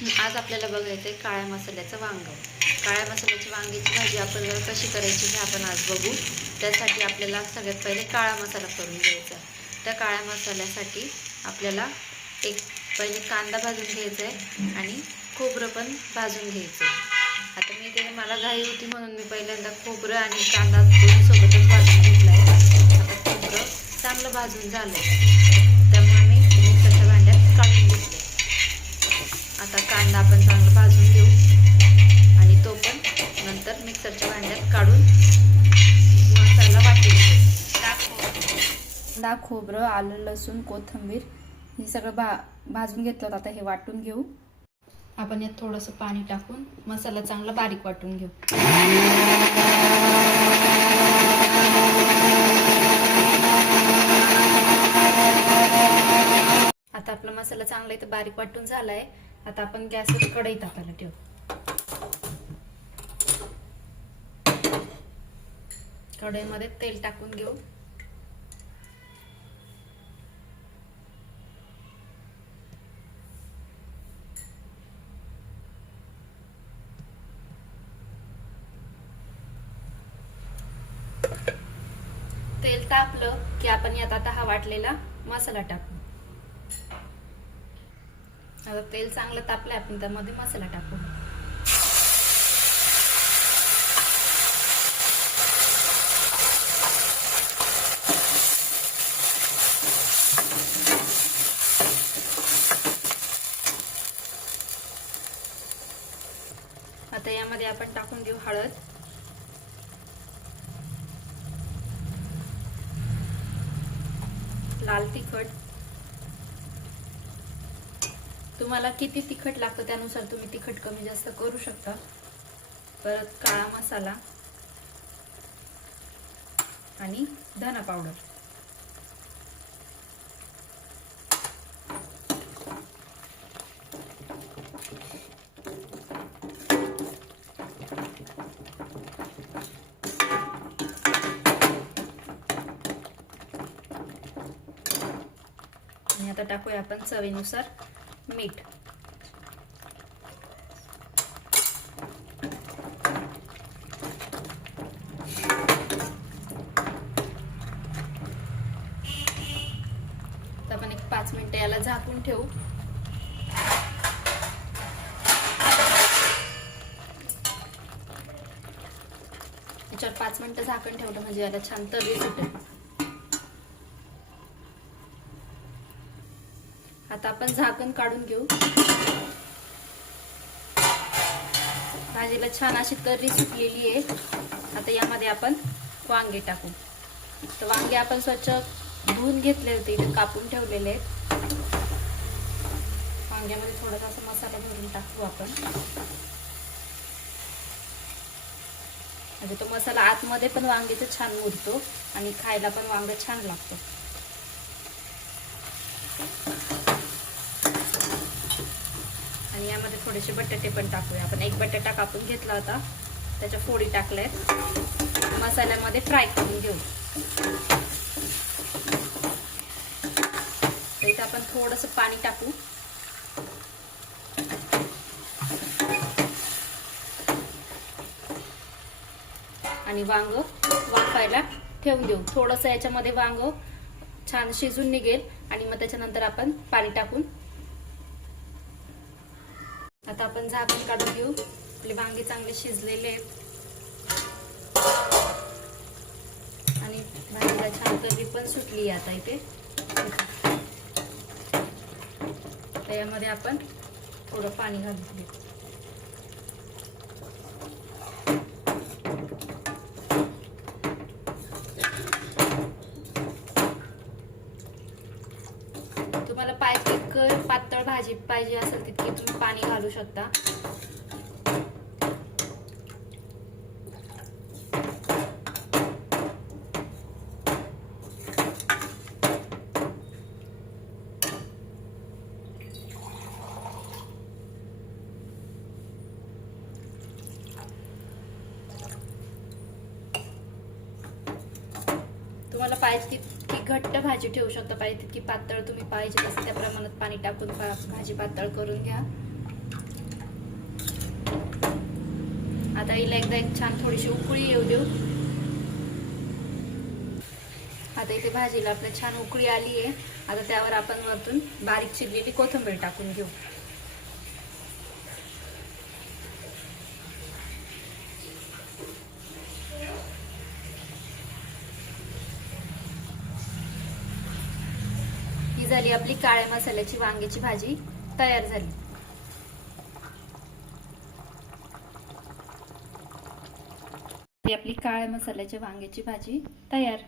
आज आपल्याला बघायचं आहे काळ्या मसाल्याचं वांग। काळ्या मसाल्याची वांग्याची भाजी आपल्याला कशी करायची हे आपण आज बघू। त्यासाठी आपल्याला सगळ्यात पहिले काळा मसाला करून घ्यायचा आहे। त्या काळ्या मसाल्यासाठी आपल्याला पहिले कांदा भाजून घ्यायचा आहे आणि खोबरं पण भाजून घ्यायचं आहे। आता मला घाई होती म्हणून मी पहिल्यांदा खोबरं आणि कांदा दोन्ही सोबतच भाजून घेतला आहे। आता खोबरं चांगलं भाजून झालं त्यामुळे मी मिक्सरच्या भांड्यात काढून घेतलं। आता कांदा आपण चांगला भाजून घेऊ आणि तो पण नंतर मिक्सरच्या भांड्यात काढून मसाला वाटून घेऊ। कांदा, खोबरं, आलं, लसूण, कोथिंबीर हे सगळं भाजून घेतलं। आता हे वाटून घेऊ। आपण यात थोडंसं पाणी टाकून मसाला चांगला बारीक वाटून घेऊ। आता आपला मसाला चांगला इथं बारीक वाटून झालाय। आता आपण गॅसवर कढई टाकायला ठेवू। कढईमध्ये तेल टाकून घेऊ। तेल तापलं की आपण यात आता हा वाटलेला मसाला टाकू। आता तेल चांगलं तापलंय, आपण त्यामध्ये मसाला टाकू। आता यामध्ये आपण टाकून देऊ हळद, लाल तिखट, तुम्हाला किती तिखट लागतं त्यानुसार तुम्ही तिखट कमी जास्त करू शकता। परत काळा मसाला आणि धना पावडर। आणि आता टाकूया आपण चवीनुसार मीठ। तर आपण 5 मिनिटं याला झाकून ठेवू। याच्यावर 5 मिनिटं झाकण ठेवलं म्हणजे याला छान तर्री सुटेल। आता आपण झाकण काढून घेऊ। भाजीला छान अशी तर्री सुटलेली आहे। आता यामध्ये आपण वांगे टाकू। तर वांगे आपण स्वच्छ धुवून घेतले होते, इथे कापून ठेवलेले आहेत। वांग्यामध्ये थोडासा असा मसाला भरून टाकू आपण, म्हणजे तो मसाला आतमध्ये पण वांग्याचा छान मुरतो आणि खायला पण वांग छान लागतं। आणि यामध्ये थोडेसे बटाटे पण टाकूया आपण। एक बटाटा कापून घेतला होता, त्याच्या फोडी टाकल्यात। मसाल्यामध्ये फ्राय करून घेऊ। इथे आपण थोडंसं पाणी टाकू आणि वांग वाफायला ठेवून देऊ। थोडंसं याच्यामध्ये वांग छान शिजून निघेल आणि मग त्याच्यानंतर आपण पाणी टाकून आता आपण झाकण काढून घेऊ। आपले वांगे चांगले शिजलेले आहेत आणि भाजीला छान तर्री पण सुटली आहे। आता इथे त्यामध्ये आपण थोडं पाणी घालून घेऊ। तुम्हाला पातळ भाजी पाहिजे असेल तितकी तुम्ही पाणी घालू शकता। तुम्हाला पाहिजे तितकी घट्ट भाजी ठेवू शकता, पाहिजे तितकी पातळ तुम्ही पाहिजे तसं त्या प्रमाणात पाणी टाकून भाजी पातळ करून घ्या। आता हिला एकदा एक छान थोडीशी उकळी येऊ देऊ. आता इथे भाजीला आपल्या छान उकळी आली आहे. आता त्यावर आपण वरतून बारीक चिरलेली कोथिंबीर टाकून घेऊ. ही झाली आपली काळ्या मसाल्याची वांग्याची भाजी तयार झाली. आपली काळ्या मसाल्याची वांग्याची भाजी तयार.